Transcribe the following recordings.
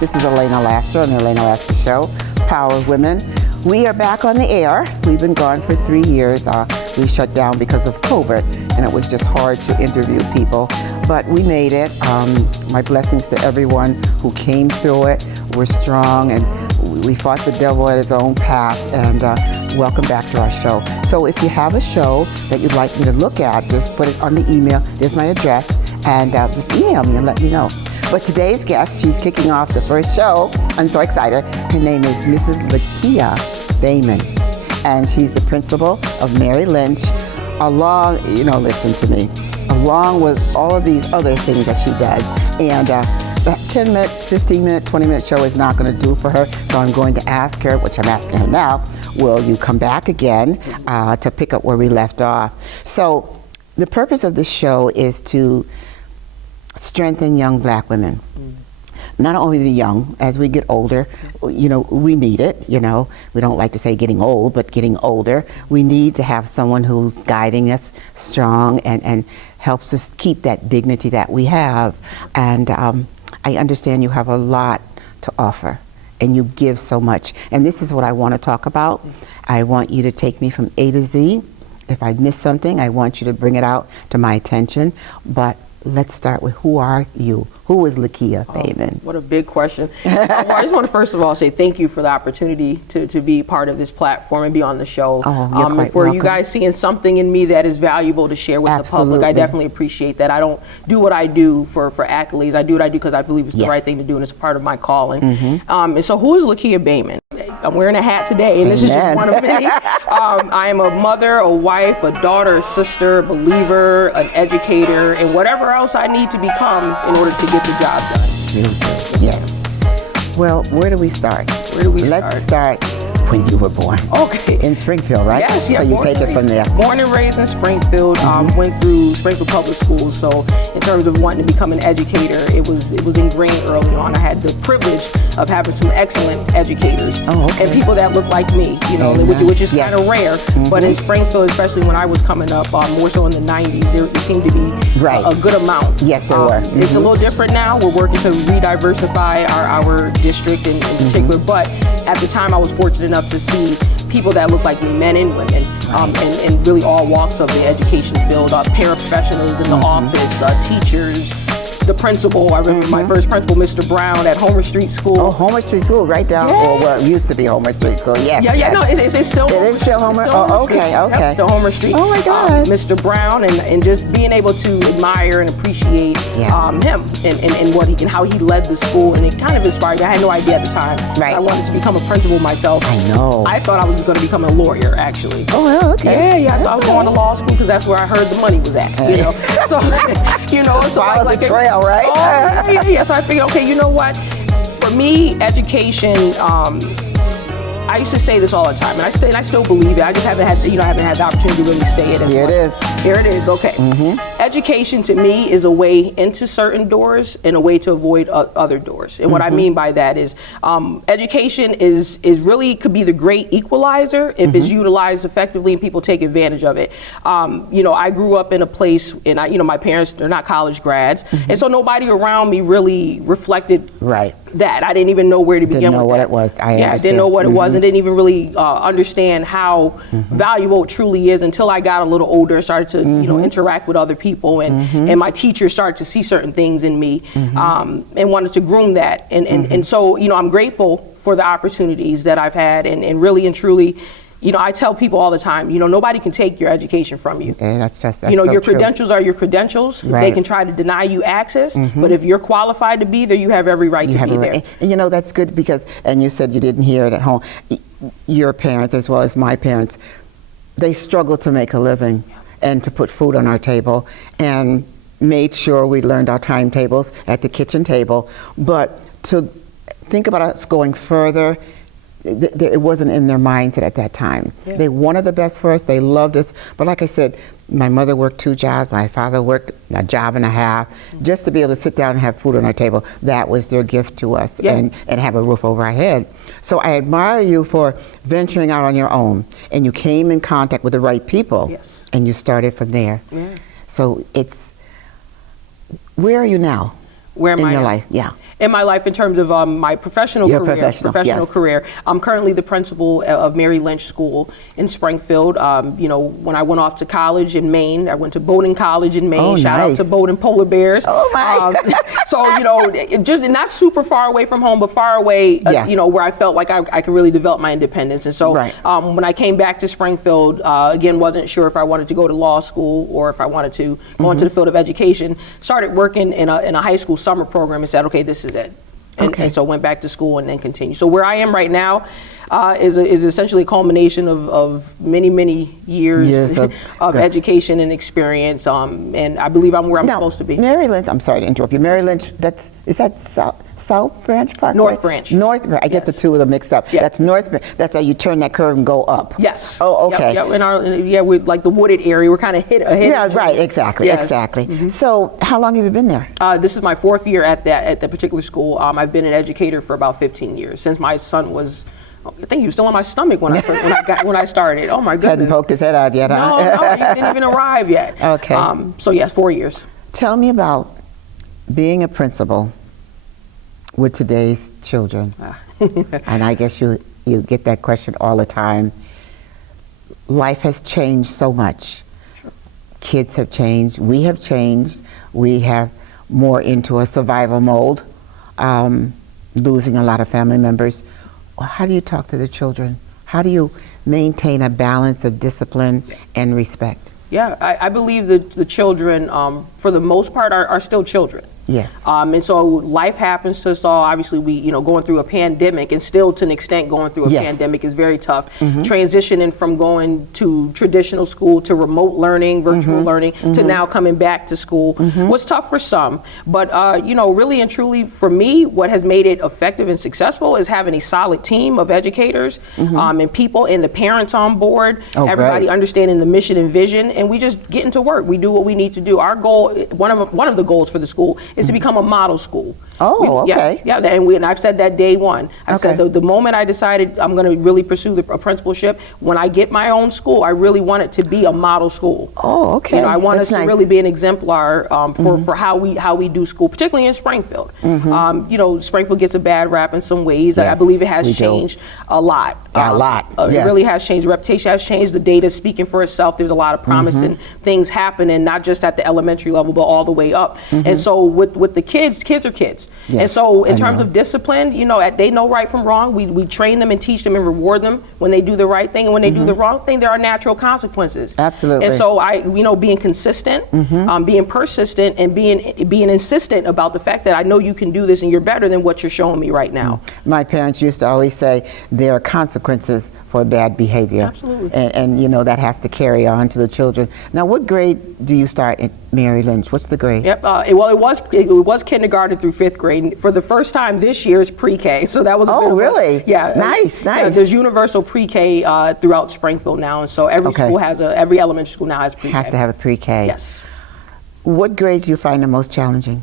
This is Elena Lastra on the Elena Lastra Show, Power of Women. We are back on the air. We've been gone for 3 years. We shut down because of COVID, and it was just hard to interview people. But we made it. My blessings to everyone who came through it. We're strong, and we fought the devil at his own path, and welcome back to our show. So if you have a show that you'd like me to look at, just put it on the email. There's my address, and just email me and let me know. But today's guest, she's kicking off the first show. I'm so excited. Her name is Mrs. Lakia Baymon, and she's the principal of Mary Lynch, along, listen to me, along with all of these other things that she does. And that 10-minute, 15-minute, 20-minute show is not going to do for her, so I'm going to ask her, which I'm asking her now, will you come back again to pick up where we left off? So the purpose of this show is to strengthen young black women. Not only the young, as we get older, we need it, We don't like to say getting old, but getting older. We need to have someone who's guiding us strong and helps us keep that dignity that we have. And I understand you have a lot to offer, and you give so much. And this is what I want to talk about. I want you to take me from A to Z. If I miss something, I want you to bring it out to my attention. But let's start with, who are you? Who is Lakia Baymon? What a big question. Well, I just want to first of all say thank you for the opportunity to be part of this platform and be on the show. You're for welcome. You guys seeing something in me that is valuable to share with the public, I definitely appreciate that. I don't do what I do for accolades. I do what I do because I believe it's the right thing to do, and it's part of my calling. And so who is Lakia Baymon? I'm wearing a hat today, and this is just one of many. I am a mother, a wife, a daughter, a sister, a believer, an educator, and whatever else I need to become in order to get the job done. Yes. Well, where do we start? Let's start when you were born. Okay. In Springfield, right? Yes, So you take it from there. Born and raised in Springfield. Went through Springfield Public Schools. So in terms of wanting to become an educator, it was ingrained early on. I had the privilege of having some excellent educators and people that look like me, which is kind of rare. But in Springfield, especially when I was coming up, more so in the 90s, there seemed to be a good amount. Yes, there were. It's a little different now. We're working to re-diversify our district in particular. But at the time, I was fortunate enough to see people that look like me, men and women, and really all walks of the education field, paraprofessionals in the office, teachers, the principal. I remember my first principal, Mr. Brown, at Homer Street School. Oh, Homer Street School, right down. Or well, it used to be Homer Street School. Yeah. No, it's still. It is still Homer. Okay. Yep, still Homer Street. Oh my God. Mr. Brown, and just being able to admire and appreciate him and what and how he led the school, and it kind of inspired me. I had no idea at the time. Right. I wanted to become a principal myself. I know. I thought I was going to become a lawyer, actually. Oh, well, okay. Yeah. I thought I was going to law school because that's where I heard the money was at. So so follow the trail, right? Yeah. So I figured, okay, you know what? For me, education. I used to say this all the time, and I still believe it. I just haven't had the opportunity to really say it. Here it is. Here it is. Okay. education to me is a way into certain doors and a way to avoid other doors. And what I mean by that is education is really could be the great equalizer if it's utilized effectively and people take advantage of it. You know, I grew up in a place, and you know, my parents, they're not college grads, and so nobody around me really reflected that. I didn't even know where to begin with. Didn't know what it was. I didn't know what it was, and didn't even really understand how valuable it truly is until I got a little older and started to you know, interact with other people, and my teachers started to see certain things in me, and wanted to groom that. And so, you know, I'm grateful for the opportunities that I've had, and really and truly, you know, I tell people all the time, you know, nobody can take your education from you. Yeah, that's you know, so your true. Credentials are your credentials. They can try to deny you access, but if you're qualified to be there, you have every right to be there. And you know, that's good because, and you said you didn't hear it at home, your parents as well as my parents, they struggled to make a living and to put food on our table, and made sure we learned our timetables at the kitchen table. But to think about us going further, it wasn't in their mindset at that time. They wanted the best for us, they loved us, but like I said, my mother worked 2 jobs, my father worked a job and a half, just to be able to sit down and have food on our table. That was their gift to us, and have a roof over our head. So I admire you for venturing out on your own, and you came in contact with the right people, and you started from there. So where are you now? Where am I in your now? life? In my life, in terms of my professional career, I'm currently the principal of Mary Lynch School in Springfield. You know, when I went off to college in Maine, I went to Bowdoin College in Maine. Shout out to Bowdoin Polar Bears. Oh my! So you know, just not super far away from home, but far away. You know, where I felt like I could really develop my independence. And so when I came back to Springfield, again, wasn't sure if I wanted to go to law school or if I wanted to go into the field of education. Started working in a high school summer program and said, okay, this is it. And so went back to school and then continued. So where I am right now is essentially a culmination of many years of education and experience. And I believe I'm where I'm supposed to be. Mary Lynch, I'm sorry to interrupt you. Mary Lynch, is that South Branch Park? North Branch. North Branch. I get the two of them mixed up. That's North Branch. That's how you turn that curve and go up. Yes. Oh, okay. We're like the wooded area. We're kind of hit ahead. Yeah, right. Exactly. So how long have you been there? This is my 4th year at that particular school. I've been an educator for about 15 years since my son was. I think he was still on my stomach when I started. Oh my goodness! Hadn't poked his head out yet, huh? No, he didn't even arrive yet. Okay. So yes, 4 years. Tell me about being a principal with today's children. And I guess you get that question all the time. Life has changed so much. Kids have changed. We have changed. We have more into a survival mode, losing a lot of family members. How do you talk to the children? How do you maintain a balance of discipline and respect? Yeah, I believe that the children, for the most part, are still children. Yes. And so life happens to us all. Obviously, we going through a pandemic, and still to an extent going through a pandemic is very tough. Transitioning from going to traditional school to remote learning, virtual learning, to now coming back to school was tough for some. But really and truly, for me, what has made it effective and successful is having a solid team of educators and people, and the parents on board. Everybody understanding the mission and vision, and we just get into work. We do what we need to do. Our goal, one of the goals for the school, is to become a model school. Okay. And I've said that day one. I said the moment I decided I'm going to really pursue a principalship, when I get my own school, I really want it to be a model school. I want us to really be an exemplar for how we do school, particularly in Springfield. Springfield gets a bad rap in some ways. I believe it has changed a lot. It really has changed. The reputation has changed. The data is speaking for itself. There's a lot of promising things happening, not just at the elementary level, but all the way up. And so with the kids are kids. And so in terms of discipline, they know right from wrong. We train them and teach them and reward them when they do the right thing, and when they do the wrong thing, there are natural consequences. Absolutely. And so being consistent, being persistent, and being insistent about the fact that I know you can do this and you're better than what you're showing me right now. My parents used to always say there are consequences for bad behavior. Absolutely. And that has to carry on to the children. Now, what grade do you start at Mary Lynch? What's the grade? Yep. It was kindergarten through 5th grade. For the first time this year is pre-K. So that was really? Yeah. Nice. Yeah, there's universal pre-K throughout Springfield now, and so every school every elementary school now has pre-K. Has to have a pre-K. Yes. What grades do you find the most challenging?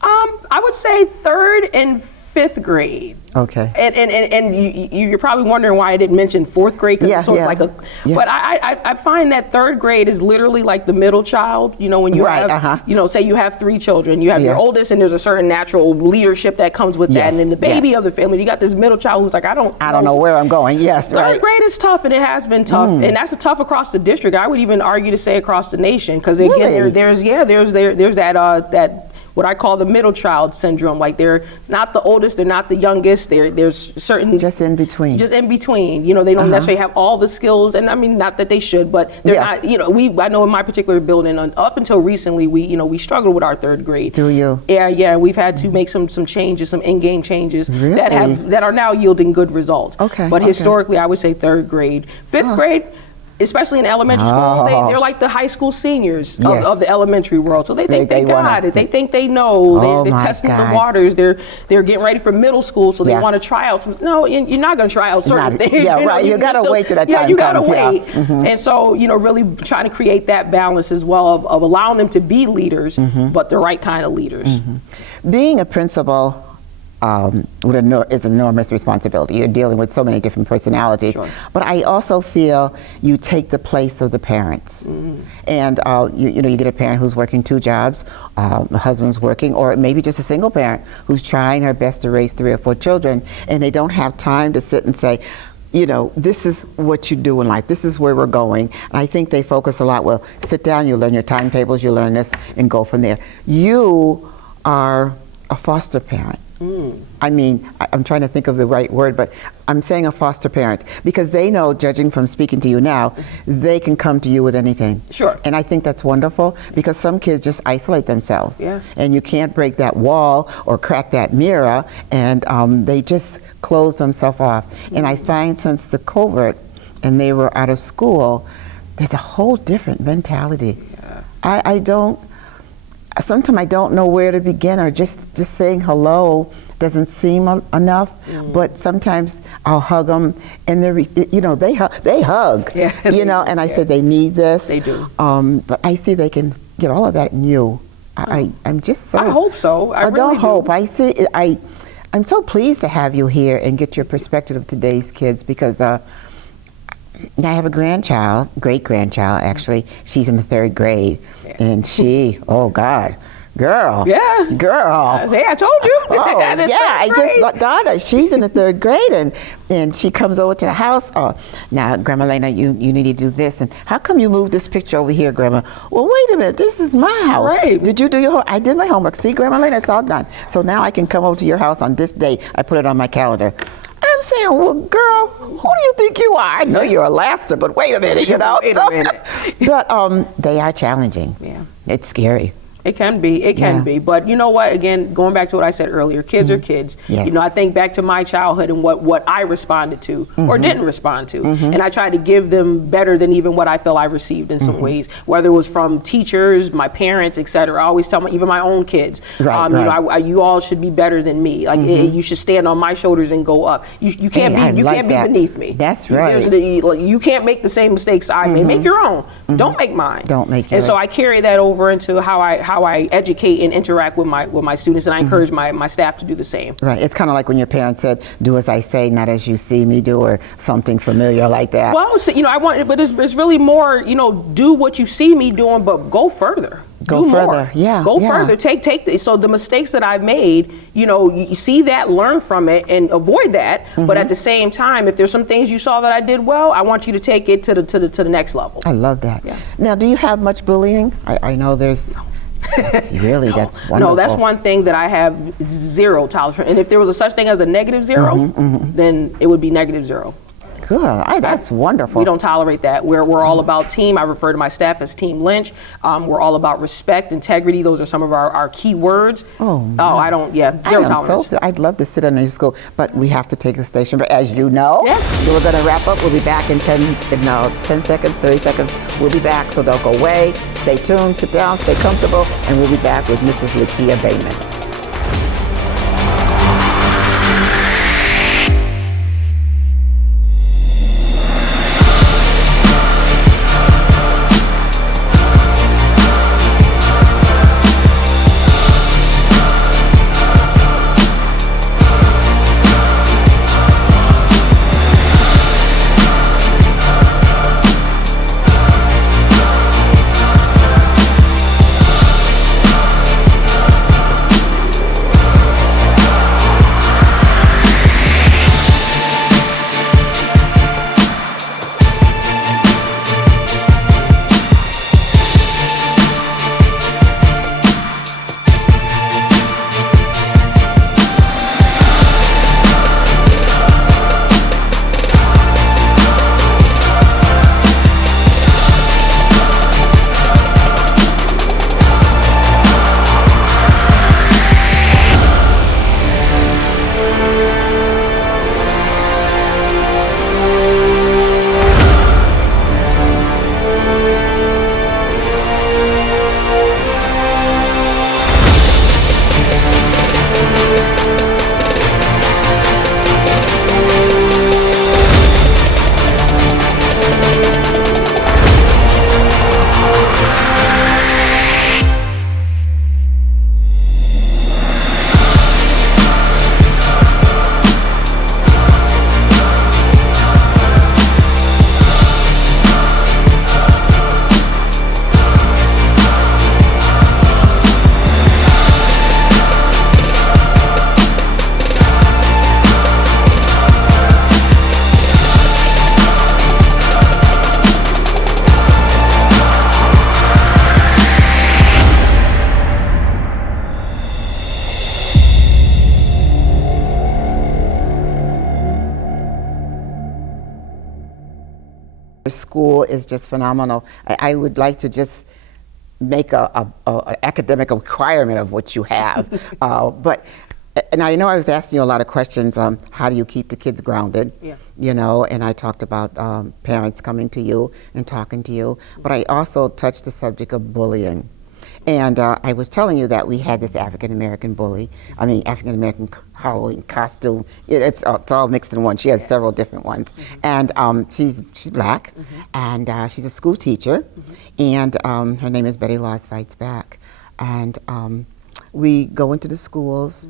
I would say 3rd and 5th grade. Okay. And you're probably wondering why I didn't mention 4th grade, because it's sort of like a. Yeah. But I find that 3rd grade is literally like the middle child. You know, when you have, you know, say you have 3 children, you have your oldest, and there's a certain natural leadership that comes with that, and then the baby of the family, you got this middle child who's like, I don't know where I'm going. Yes, 3rd grade is tough, and it has been tough, and that's tough across the district. I would even argue to say across the nation, because again, there's that. What I call the middle child syndrome. Like, they're not the oldest, they're not the youngest. There's certain just in between. You know, they don't necessarily have all the skills, and I mean, not that they should, but they're not. You know, I know in my particular building, up until recently, we struggled with our 3rd grade. Do you? Yeah. We've had to make some changes, some in-game changes really? that are now yielding good results. Okay. But historically, I would say 3rd grade, 5th grade. Especially in elementary school, they're like the high school seniors of the elementary world. So they think they got it. They think they know. They're testing the waters. They're getting ready for middle school, so they want to try out some. No, you're not going to try out certain things. Yeah, right. You got to wait till that time comes. You got to wait. And so, really trying to create that balance as well of allowing them to be leaders, but the right kind of leaders. Being a principal it's an enormous responsibility. You're dealing with so many different personalities. Sure. But I also feel you take the place of the parents. And you get a parent who's working 2 jobs, the husband's working, or maybe just a single parent who's trying her best to raise 3 or 4 children, and they don't have time to sit and say, this is what you do in life. This is where we're going. And I think they focus a lot. Well, sit down, you learn your timetables, you learn this, and go from there. You are a foster parent. I mean, I'm trying to think of the right word, but I'm saying a foster parent, because they know, judging from speaking to you now, they can come to you with anything. Sure. And I think that's wonderful, because some kids just isolate themselves. Yeah. And you can't break that wall or crack that mirror, and they just close themselves off. And I find since the COVID and they were out of school, there's a whole different mentality. Yeah. Sometimes I don't know where to begin, or just saying hello doesn't seem enough. But sometimes I'll hug them, and they hug. Yeah, and I said they need this. They do. But I see they can get all of that in you. I'm just so. I hope so. I really don't do. hope. I see. I'm so pleased to have you here and get your perspective of today's kids, because I have a grandchild, great-grandchild actually. She's in the 3rd grade, and she, oh God, girl. Yeah. Girl. I told you. Oh, I just thought her. She's in the 3rd grade, and she comes over to the house. Oh, now, Grandma Lena, you need to do this. And how come you moved this picture over here, Grandma? Well, wait a minute. This is my house. Right. Did you do your homework? I did my homework. See, Grandma Lena, it's all done. So now I can come over to your house on this date. I put it on my calendar. I'm saying, well, girl, who do you think you are? I know you're a Laster, but wait a minute, Wait a minute. But they are challenging. Yeah. It's scary. It can be. It can be. But you know what? Again, going back to what I said earlier, kids are kids. Yes. I think back to my childhood and what I responded to or didn't respond to. And I tried to give them better than even what I felt I received in some ways, whether it was from teachers, my parents, etc. I always tell even my own kids, you all should be better than me. Like you should stand on my shoulders and go up. You can't be beneath me. That's right. You can't make the same mistakes I made. Make your own. Don't make mine. Don't make yours. And so I carry that over into how I educate and interact with my students, and I encourage my staff to do the same. Right. It's kind of like when your parents said, "Do as I say, not as you see me do," or something familiar like that. Well, so, I want, but it's really more, do what you see me doing, but go further. Go further. More. Yeah. Go further. Take so the mistakes that I've made, you see that, learn from it, and avoid that. But at the same time, if there's some things you saw that I did well, I want you to take it to the next level. I love that. Yeah. Now, do you have much bullying? I know there's. That's wonderful. No, that's one thing that I have zero tolerance. And if there was a such thing as a negative zero, then it would be negative zero. Good. That's wonderful. We don't tolerate that. We're all about team. I refer to my staff as Team Lynch. We're all about respect, integrity. Those are some of our key words. Oh, I don't. Yeah, zero tolerance. I'd love to sit under your school, but we have to take the station. But as you know, yes. So we're going to wrap up. We'll be back in 10 seconds, 30 seconds. We'll be back, so don't go away. Stay tuned, sit down, stay comfortable, and we'll be back with Mrs. Lakia Baymon. School is just phenomenal. I would like to just make a academic requirement of what you have. And I know I was asking you a lot of questions. How do you keep the kids grounded? Yeah. You know, and I talked about parents coming to you and talking to you. But I also touched the subject of bullying. And I was telling you that we had this African-American African-American Halloween costume. It's all mixed in one. She has several different ones. And she's black, and she's a school teacher. And her name is Betty Laws Fights Back. And we go into the schools,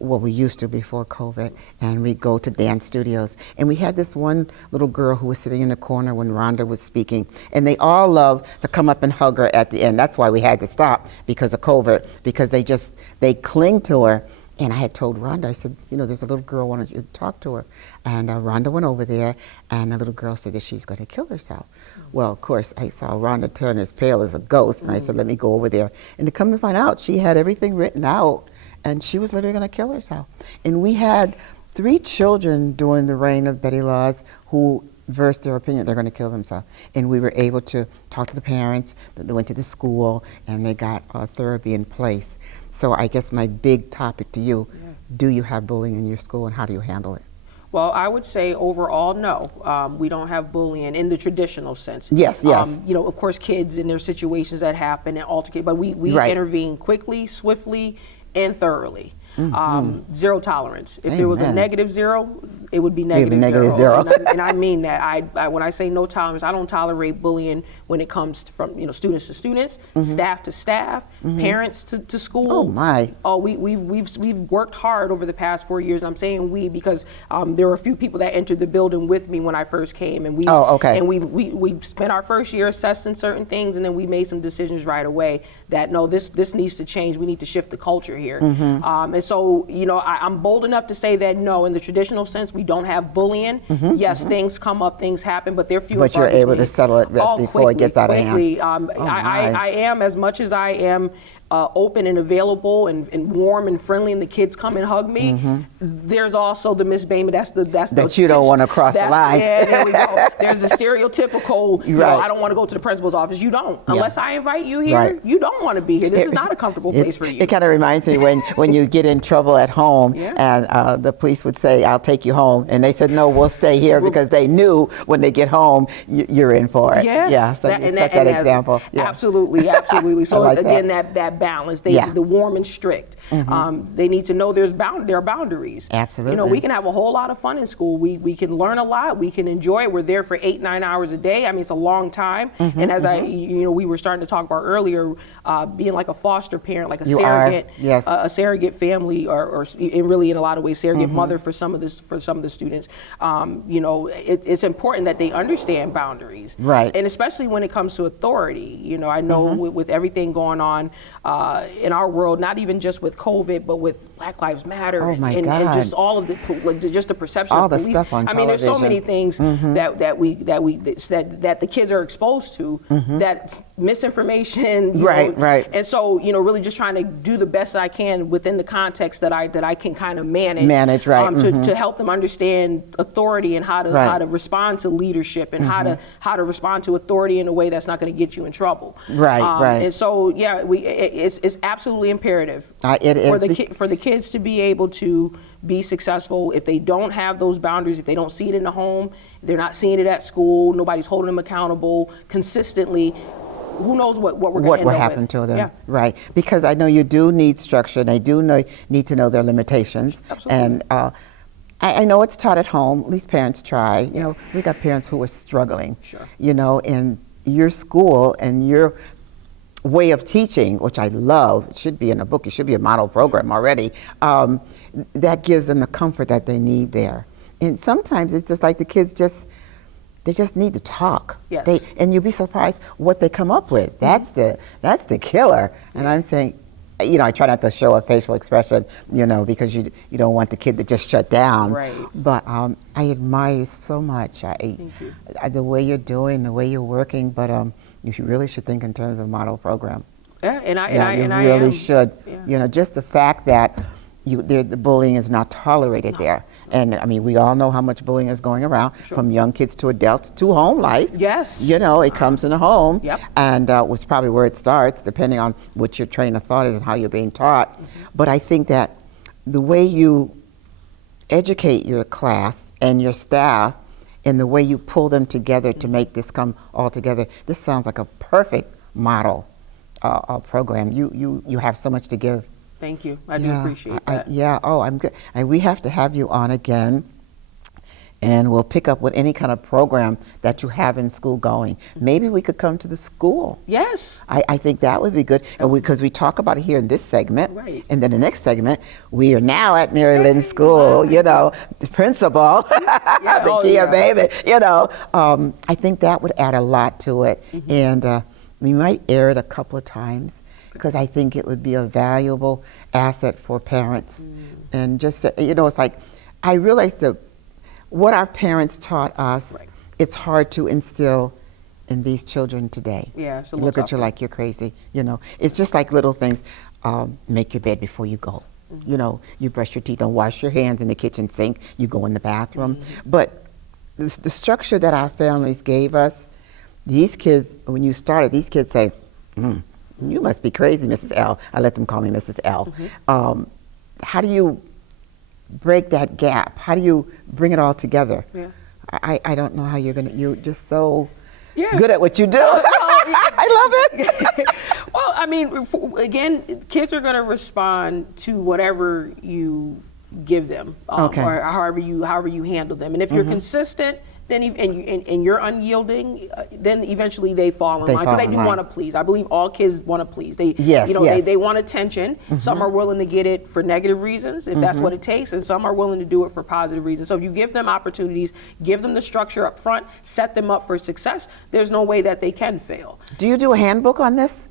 well, we used to before COVID, and we go to dance studios. And we had this one little girl who was sitting in the corner when Rhonda was speaking, and they all loved to come up and hug her at the end. That's why we had to stop because of COVID, because they cling to her. And I had told Rhonda, I said, you know, there's a little girl, why don't you talk to her? And Rhonda went over there, and the little girl said that she's going to kill herself. Well, of course, I saw Rhonda turn as pale as a ghost, and I said, let me go over there. And to come to find out, she had everything written out, and she was literally going to kill herself. And we had 3 children during the reign of Betty Laws who versed their opinion they're going to kill themselves. And we were able to talk to the parents, they went to the school, and they got therapy in place. So I guess my big topic to you, do you have bullying in your school, and how do you handle it? Well, I would say overall, no. We don't have bullying in the traditional sense. Yes, yes. You know, of course, kids and their situations that happen and altercate, but we intervene quickly, swiftly, and thoroughly. Zero tolerance. If there was a negative 0, it would be negative zero. And I mean that. I when I say no tolerance, I don't tolerate bullying when it comes from students to students, staff to staff, parents to school. Oh my! Oh, we've worked hard over the past 4 years. I'm saying we because there were a few people that entered the building with me when I first came, and we spent our first year assessing certain things, and then we made some decisions right away that no, this needs to change. We need to shift the culture here. And so, you know, I'm bold enough to say that no, in the traditional sense, we don't have bullying. Yes, things come up, things happen, but they're few and far between. But you're able to settle it before it gets out of hand. I am, as much as I am open and available and warm and friendly, and the kids come and hug me. There's also the Miss Baymon. That you don't want to cross the line. Yeah, there we go. There's the stereotypical. You know, I don't want to go to the principal's office. You don't, unless I invite you here. You don't want to be here. This is not a comfortable place for you. It kind of reminds me when you get in trouble at home, and the police would say, "I'll take you home," and they said, "No, we'll stay here," because they knew when they get home you're in for it. Yes. Yeah. So you set that example. Absolutely. So like again, that balance. The warm and strict. They need to know there are boundaries. Absolutely. You know, we can have a whole lot of fun in school. We can learn a lot. We can enjoy it. We're there for 8-9 hours a day. I mean, it's a long time. And as we were starting to talk about earlier, being like a foster parent, like a surrogate, a surrogate family, or really in a lot of ways surrogate mother for some of the students. You know, it's important that they understand boundaries. Right. And especially when it comes to authority. You know, I know with everything going on in our world, not even just with COVID, but with Black Lives Matter and just all of the perception all of police. The stuff on television. I mean, there's so many things that the kids are exposed to, that misinformation. Right. And so, you know, really just trying to do the best I can within the context that I can kind of manage. To help them understand authority and how to respond to leadership and how to respond to authority in a way that's not going to get you in trouble. Right. And so, yeah, it's absolutely imperative for the kids to be able to be successful. If they don't have those boundaries, if they don't see it in the home, they're not seeing it at school, nobody's holding them accountable consistently, who knows what we're going to end up with. What happen to them. Yeah. Right. Because I know you do need structure, and they do need to know their limitations. Absolutely. And I know it's taught at home, at least parents try. You know, we got parents who are struggling. Sure. You know, in your school and your way of teaching, which I love, it should be in a book, it should be a model program already, that gives them the comfort that they need there. And sometimes it's just like the kids they just need to talk. Yes. And you'll be surprised what they come up with. That's the killer. And I'm saying, you know, I try not to show a facial expression, you know, because you don't want the kid to just shut down. Right. But I admire you so much. Thank you. The way you're doing, the way you're working, but you really should think in terms of model program. Yeah, and I really should. Yeah. You know, just the fact that the bullying is not tolerated there. And I mean, we all know how much bullying is going around, from young kids to adults to home life. Yes. You know, it comes in the home. Yep. And it's probably where it starts, depending on what your train of thought is and how you're being taught. But I think that the way you educate your class and your staff and the way you pull them together to make this come all together, this sounds like a perfect model program. You have so much to give. Thank you. I do appreciate that. I'm good. And we have to have you on again, and we'll pick up with any kind of program that you have in school going. Maybe we could come to the school. Yes. I think that would be good, and because we talk about it here in this segment, right. And then the next segment, we are now at Mary Lynn School, you know, the principal, Lakia Baymon, you know. I think that would add a lot to it, and we might air it a couple of times, because I think it would be a valuable asset for parents. And just, you know, it's like, I realize that what our parents taught us, it's hard to instill in these children today. Yeah, it's a They little look at you tougher. like you're crazy, you know. It's just like little things, make your bed before you go. You know, you brush your teeth, don't wash your hands in the kitchen sink, you go in the bathroom. But the structure that our families gave us, these kids, when you started, these kids say, you must be crazy, Mrs. L. I let them call me Mrs. L. How do you break that gap? How do you bring it all together? Yeah. I don't know how you're just so Yeah. good at what you do. I love it. Well, I mean, again, kids are going to respond to whatever you give them, or however you handle them. And if you're consistent, then and you're unyielding, then eventually they fall in line, because they do want to please. I believe all kids want to please. They they want attention. Some are willing to get it for negative reasons, if that's what it takes, and some are willing to do it for positive reasons. So if you give them opportunities, give them the structure up front, set them up for success, there's no way that they can fail. Do you do a handbook on this?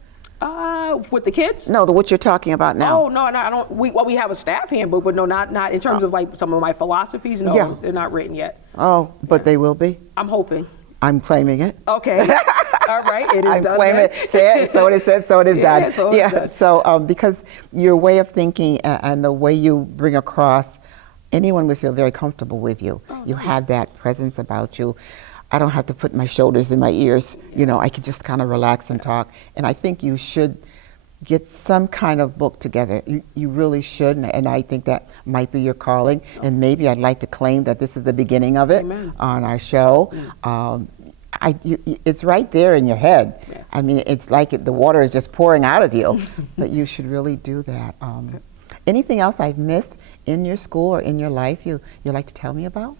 With the kids? No, what you're talking about now. Oh, no, I don't. We have a staff handbook, but no, not in terms of like some of my philosophies. No, they're not written yet. Oh, but they will be? I'm hoping. I'm claiming it. Okay. All right. It is I'm done. claiming it. Say it. So it is said. So it is done. So it's done. So because your way of thinking and the way you bring across, anyone would feel very comfortable with you. You have that presence about you. I don't have to put my shoulders in my ears. You know, I can just kind of relax and talk. And I think you should get some kind of book together. You really should, and I think that might be your calling. And maybe I'd like to claim that this is the beginning of it on our show. It's right there in your head. Yeah. I mean, it's like the water is just pouring out of you, but you should really do that. Anything else I've missed in your school or in your life you'd like to tell me about?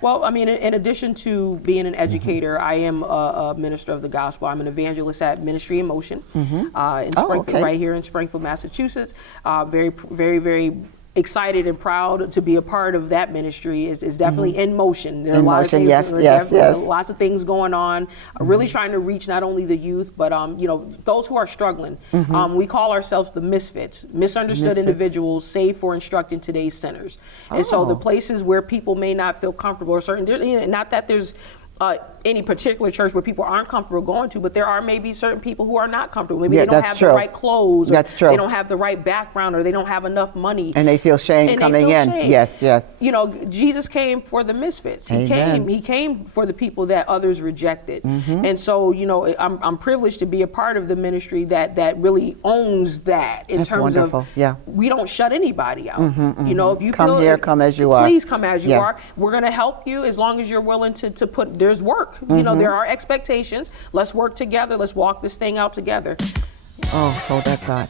Well, I mean, in addition to being an educator, I am a minister of the gospel. I'm an evangelist at Ministry in Motion in Springfield, right here in Springfield, Massachusetts. Very, very, very excited and proud to be a part of that ministry. Is definitely in motion. There are lots of things going on. Really trying to reach not only the youth, but those who are struggling. We call ourselves the misfits, misunderstood individuals saved for instructing today's sinners. And so the places where people may not feel comfortable, or certain, not that there's any particular church where people aren't comfortable going to, but there are maybe certain people who are not comfortable. Maybe they don't have the right clothes, or they don't have the right background, or they don't have enough money. And they feel shame coming in. Shame. Yes. You know, Jesus came for the misfits. He came for the people that others rejected. And so, I'm privileged to be a part of the ministry that really owns that in terms of we don't shut anybody out. You know, if you come here, come as you are. Please come as you are. We're going to help you as long as you're willing to put. There's work. You know, there are expectations. Let's work together. Let's walk this thing out together. Oh, hold that thought.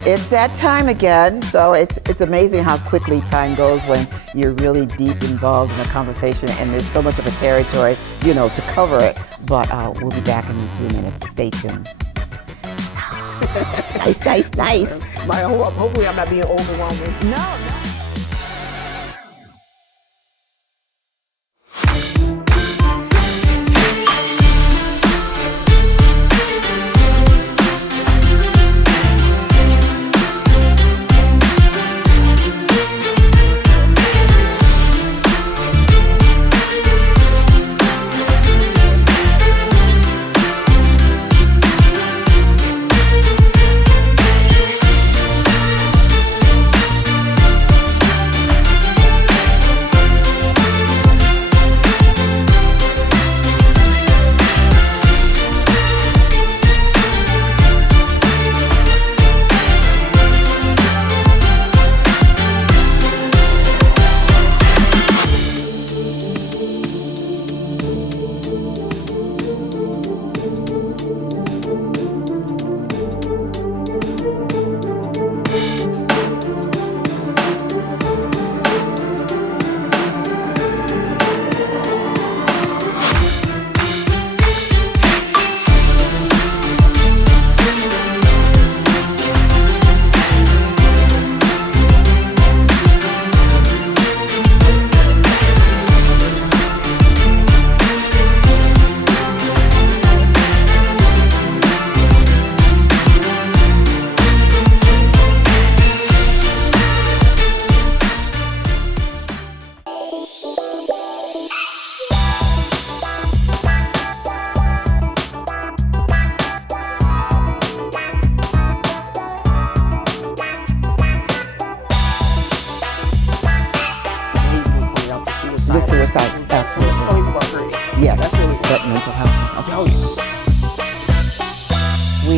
It's that time again. So it's amazing how quickly time goes when you're really deep involved in a conversation, and there's so much of a territory, to cover it. But we'll be back in a few minutes. Stay tuned. Nice. Hopefully I'm not being overwhelming. No.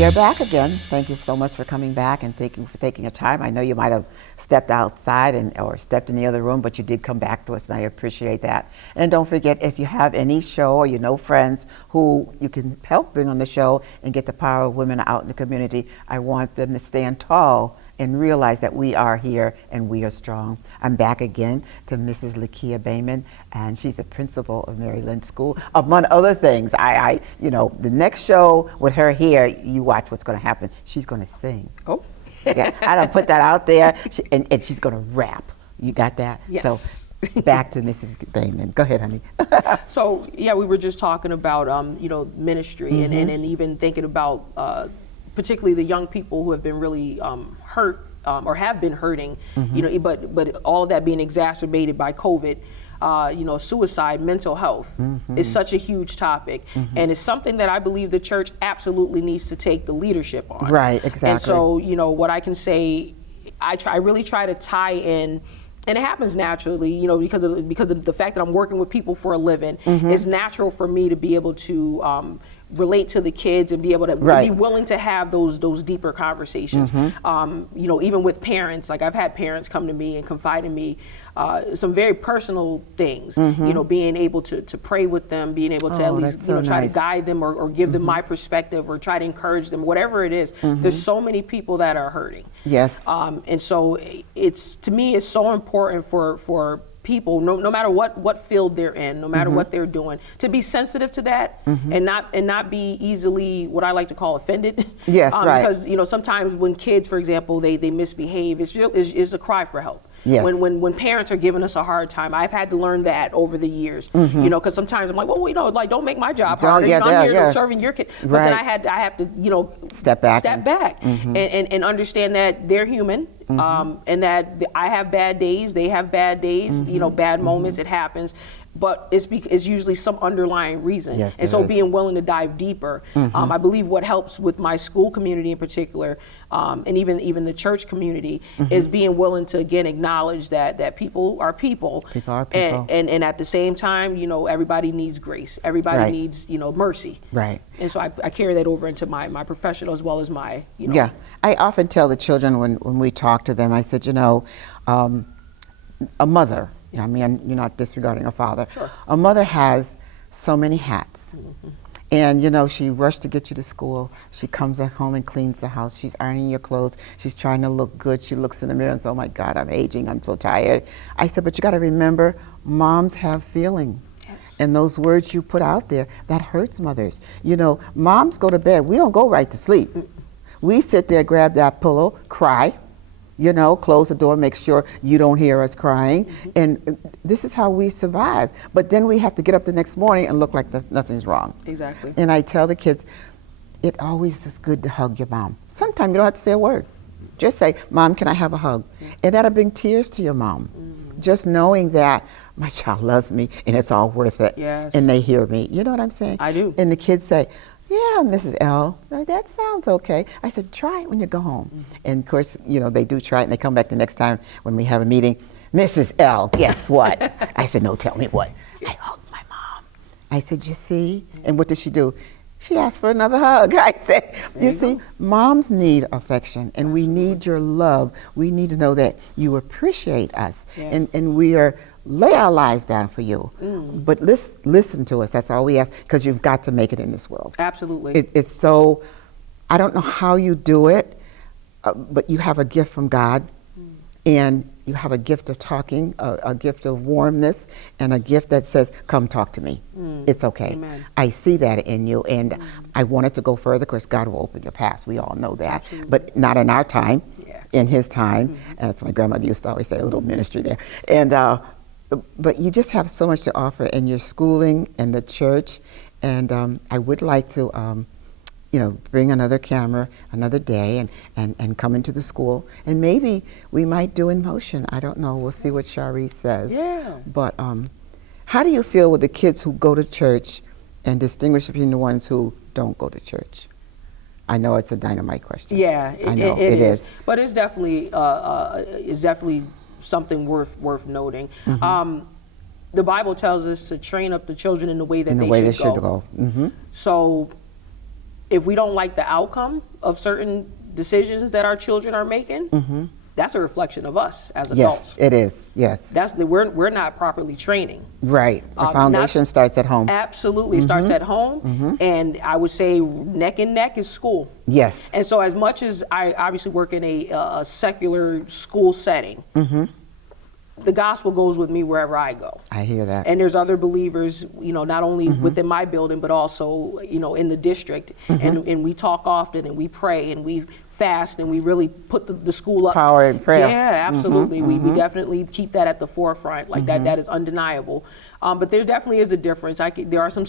We are back again. Thank you so much for coming back, and thank you for taking your time. I know you might have stepped outside or stepped in the other room, but you did come back to us, and I appreciate that. And don't forget, if you have any show or you know friends who you can help bring on the show and get the power of women out in the community, I want them to stand tall and realize that we are here and we are strong. I'm back again to Mrs. Lakia Baymon, and she's the principal of Mary Lynch School, among other things. The next show with her here, you watch what's going to happen. She's going to sing. Oh. Yeah, I don't put that out there, and she's going to rap. You got that? Yes. So back to Mrs. Baymon. Go ahead, honey. So yeah, we were just talking about ministry and even thinking about particularly the young people who have been really hurt or have been hurting, but all of that being exacerbated by COVID. Suicide, mental health is such a huge topic, and it's something that I believe the church absolutely needs to take the leadership on. Right, exactly. And so, what I can say, I really try to tie in. And it happens naturally, because of the fact that I'm working with people for a living. It's natural for me to be able to relate to the kids and be able to be willing to have those deeper conversations. Even with parents, like I've had parents come to me and confide in me some very personal things. Being able to pray with them, being able to at least try to guide them or give them my perspective or try to encourage them, whatever it is. There's so many people that are hurting. Yes. And so to me it's so important for people, no matter what field they're in, no matter what they're doing, to be sensitive to that and not be easily what I like to call offended. Yes, right. Because sometimes when kids, for example, they misbehave, it's a cry for help. Yes. When parents are giving us a hard time, I've had to learn that over the years. Because sometimes I'm like, well, don't make my job harder. I'm here serving your kid. But then I have to, step back and understand that they're human. And that I have bad days, they have bad days, bad moments, it happens. But it's usually some underlying reason. Yes, and so being willing to dive deeper. I believe what helps with my school community in particular, and even the church community, is being willing to again acknowledge that people are people. People are people. And at the same time, everybody needs grace. Everybody needs, mercy. Right. And so I carry that over into my professional as well as my, Yeah. I often tell the children when we talk to them, I said, a mother, I mean, you're not disregarding a father. Sure. A mother has so many hats. And, she rushed to get you to school. She comes back home and cleans the house. She's ironing your clothes. She's trying to look good. She looks in the mirror and says, oh my God, I'm aging. I'm so tired. I said, but you got to remember, moms have feeling. Yes. And those words you put out there, that hurts mothers. Moms go to bed. We don't go right to sleep. We sit there, grab that pillow, cry. Close the door, make sure you don't hear us crying. And this is how we survive. But then we have to get up the next morning and look like nothing's wrong. Exactly. And I tell the kids, it always is good to hug your mom. Sometimes you don't have to say a word. Just say, Mom, can I have a hug? And that'll bring tears to your mom. Just knowing that my child loves me and it's all worth it. Yes. And they hear me. You know what I'm saying? I do. And the kids say, yeah, Mrs. L, that sounds okay. I said, try it when you go home. And of course, they do try it and they come back the next time when we have a meeting. Mrs. L, guess what? I said, no, tell me what. I hugged my mom. I said, you see? And what did she do? She asked for another hug. I said, you see, moms need affection and we need your love. We need to know that you appreciate us and we are lay our lives down for you. But listen to us. That's all we ask, because you've got to make it in this world. Absolutely. It's so, I don't know how you do it, but you have a gift from God, and you have a gift of talking, a gift of warmness, and a gift that says, come talk to me. It's okay. Amen. I see that in you, and I want it to go further, because God will open your path. We all know that. Absolutely. But not in our time, in His time. And that's my grandmother used to always say, a little ministry there. And but you just have so much to offer in your schooling and the church, and I would like to bring another camera another day and come into the school, and maybe we might do in motion. I don't know. We'll see what Shari says. Yeah. But how do you feel with the kids who go to church and distinguish between the ones who don't go to church? I know it's a dynamite question. Yeah, I know it is. But it's definitely something worth noting. The Bible tells us to train up the children in the way that they should go. So if we don't like the outcome of certain decisions that our children are making, that's a reflection of us as adults. Yes, it is. Yes. We're not properly training. Right. The foundation starts at home. Absolutely. It starts at home. And I would say neck and neck is school. Yes. And so as much as I obviously work in a secular school setting, the gospel goes with me wherever I go. I hear that. And there's other believers, not only within my building, but also, in the district. And we talk often, and we pray, and we fast, and we really put the school up. Power in prayer. Yeah, absolutely. We definitely keep that at the forefront. Like that is undeniable. But there definitely is a difference. There are some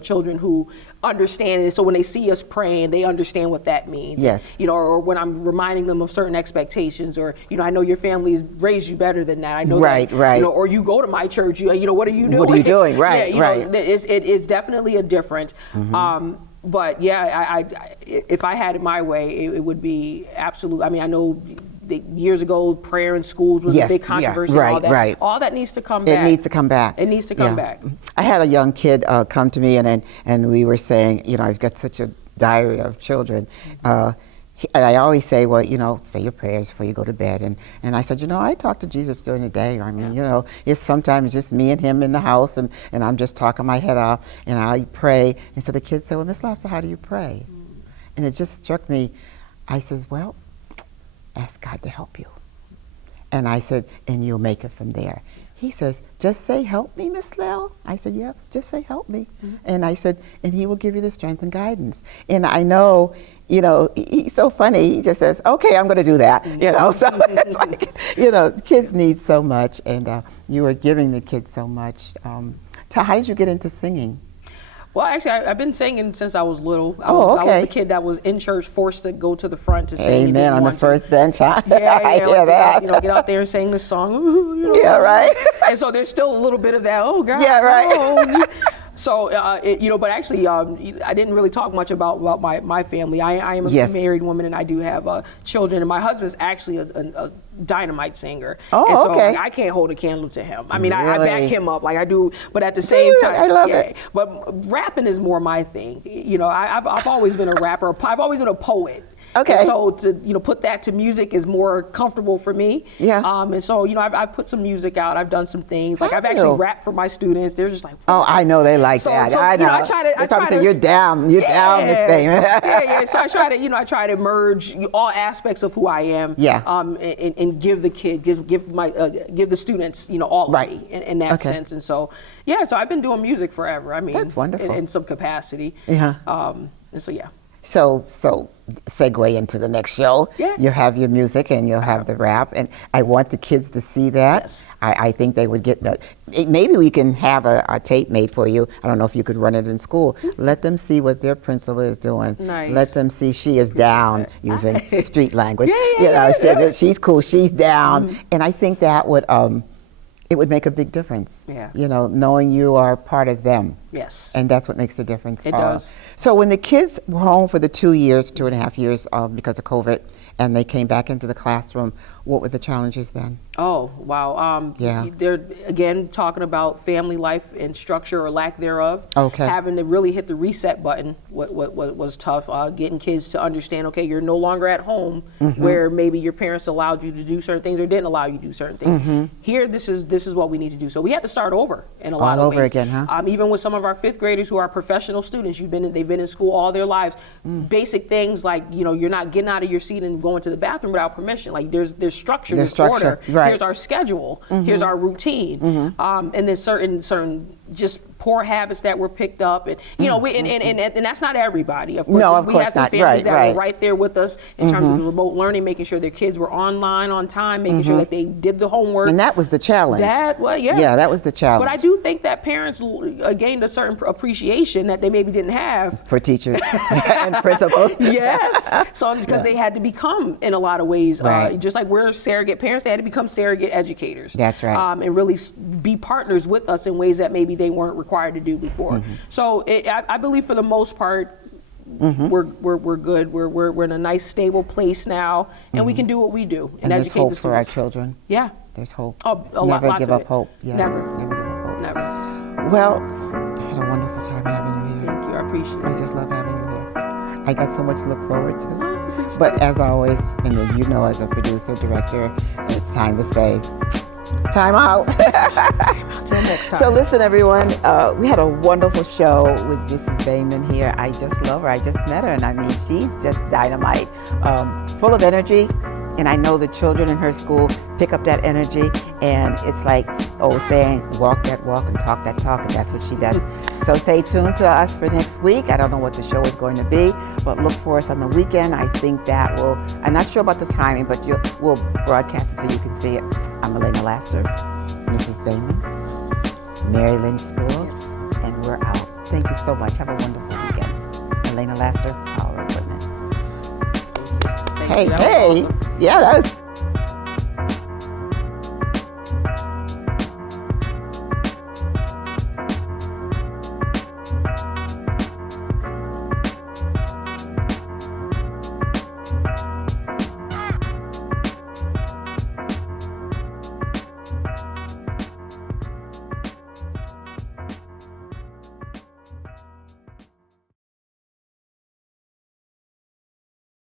children who understand it. So when they see us praying, they understand what that means. Yes. Or when I'm reminding them of certain expectations, or I know your family has raised you better than that. I know right, that. Right. Or you go to my church. What are you doing? What are you doing? Right. Yeah, right. It's definitely a difference. But yeah, if I had it my way, it would be absolute. I mean, I know years ago, prayer in schools was a big controversy. Yeah, right, all that. right. All that needs to come back. It needs to come back. It needs to come back. I had a young kid come to me, and we were saying, I've got such a diary of children. And I always say, well, say your prayers before you go to bed. And I said, I talk to Jesus during the day. I mean, it's sometimes just me and him in the house, and I'm just talking my head off, and I pray. And so the kids said, well, Miss Lassa, how do you pray? And it just struck me. I said, well, ask God to help you. And I said, and you'll make it from there. He says, just say, help me, Miss Lel. I said, yeah, just say, help me. And I said, and he will give you the strength and guidance. And I know, he's so funny. He just says, okay, I'm going to do that. So it's like, kids need so much, and you are giving the kids so much. How did you get into singing? Well, actually, I've been singing since I was little. I okay. was the kid that was in church, forced to go to the front to sing. Amen, on the first bench, huh? Yeah, I hear that. Get out there and sing the song. Yeah, right. And so there's still a little bit of that, oh, God. Yeah, right. Oh. So, but actually, I didn't really talk much about my family. I am a married woman, and I do have children, and my husband's actually a dynamite singer. Oh, and so okay. I can't hold a candle to him. I mean, really? I back him up like I do, but at the same time, I love it. But rapping is more my thing. I've always been a rapper. I've always been a poet. Okay. And so to put that to music is more comfortable for me. Yeah. And so I've put some music out. I've done some things. Like I've you? actually rapped for my students. They're just like, oh, I know they like that. So, I know. I try to say you're down. You're down this thing. yeah. So I try to merge all aspects of who I am. Yeah. And give the kid, give the students, all right. of me in that sense. And so so I've been doing music forever. I mean, that's wonderful. In some capacity. Yeah. And so yeah. So segue into the next show. Yeah. You have your music and you'll have the rap, and I want the kids to see that. Yes. I think they would get that. Maybe we can have a tape made for you. I don't know if you could run it in school. Let them see what their principal is doing. Nice. Let them see she is down, using street language. Yeah. She's cool. She's down, and I think that would it would make a big difference. Yeah. Knowing you are part of them. Yes. And that's what makes the difference. It does. So when the kids were home for the 2.5 years because of COVID, and they came back into the classroom, what were the challenges then? Oh, wow. Yeah. They're, again, talking about family life and structure or lack thereof. Okay. Having to really hit the reset button what was tough. Getting kids to understand, okay, you're no longer at home where maybe your parents allowed you to do certain things or didn't allow you to do certain things. Here, this is what we need to do. So we had to start over in a lot of ways. All over again, huh? Even with some of our fifth graders who are professional students, they've been in school all their lives. Basic things like, you're not getting out of your seat and going to the bathroom without permission. Like there's structure, there's order. Right. Here's our schedule. Here's our routine. And then certain just poor habits that were picked up, and and that's not everybody. Of course, no, of we course had some not. families that Right. were right there with us in terms of the remote learning, making sure their kids were online on time, making sure that they did the homework. And that was the challenge. Yeah, that was the challenge. But I do think that parents gained a certain appreciation that they maybe didn't have for teachers and principals. Yes. So because they had to become, in a lot of ways, just like we're surrogate parents, they had to become surrogate educators. That's right. And really be partners with us in ways that maybe they weren't required to do before. So I believe for the most part, we're good. We're in a nice stable place now, and we can do what we do and there's educate hope the for our students. children. Yeah. There's hope. Never give up hope. Yeah. Never give up hope. Never. Well, I had a wonderful time having you here. Thank you. I appreciate it. I just love having you here. I got so much to look forward to. But as always, and as you know, as a producer, director, it's time to say, time out. Till next time. So listen, everyone, we had a wonderful show with Mrs. Baymon here. I just love her. I just met her, and I mean, she's just dynamite, full of energy. And I know the children in her school pick up that energy, and it's like, saying, walk that walk and talk that talk, and that's what she does. So stay tuned to us for next week. I don't know what the show is going to be, but look for us on the weekend. I think that I'm not sure about the timing, but we'll broadcast it so you can see it. I'm Elena Laster, Mrs. Baymon, Mary Lynch School, and we're out. Thank you so much. Have a wonderful weekend. Elena Laster, Power Equipment. Thank you. Hey, That was awesome. yeah, that was